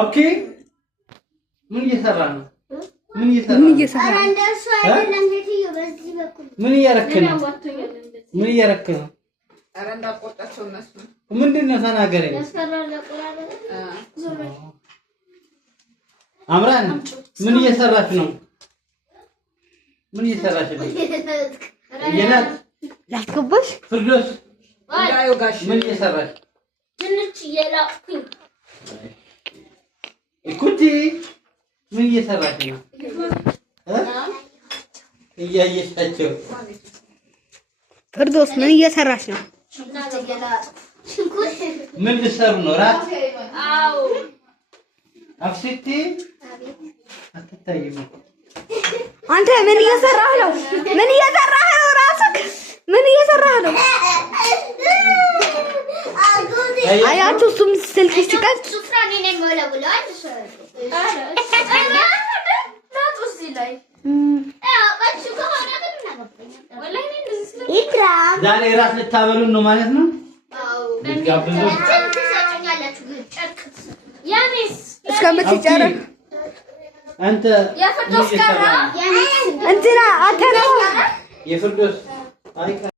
ኦኬ ምን እየሰራ ነው? ምን እየሰራ ምን እያረክ ነው? ምን እያረክ ነው? ኧረ እንዳቆጣቸው እነሱ ምንድነው ተናገረኝ። አምራን ምን እየሰራች ነው? ምን እየሰራች ነው? የናት ላስገባሽ ፍርዶስ እንዳዩ ጋሽ ምን እየሰራች ትንሽ እየላኩኝ እኩቲ ምን እየሰራች ነው? እያየሻቸው ፍርዶስ ምን እየሰራች ነው? ምን ልትሰሩ ነው? ራት አዎ አፍሲቲ አትታይም። አንተ ምን እየሰራህ ነው? ምን እየሰራህ ነው? ራስክ ምን እየሰራህ ነው? አያችሁ እሱም ስልክ ሲቀጥ ሱፍራኔ ነው የሚወለውለው አይደል? ዛሬ ራት ልታበሉን ነው ማለት ነው? አዎ ልጋብዙ እስከምትጨርስ አንተ እንትና አንተ ነው የፍርዶስ አይ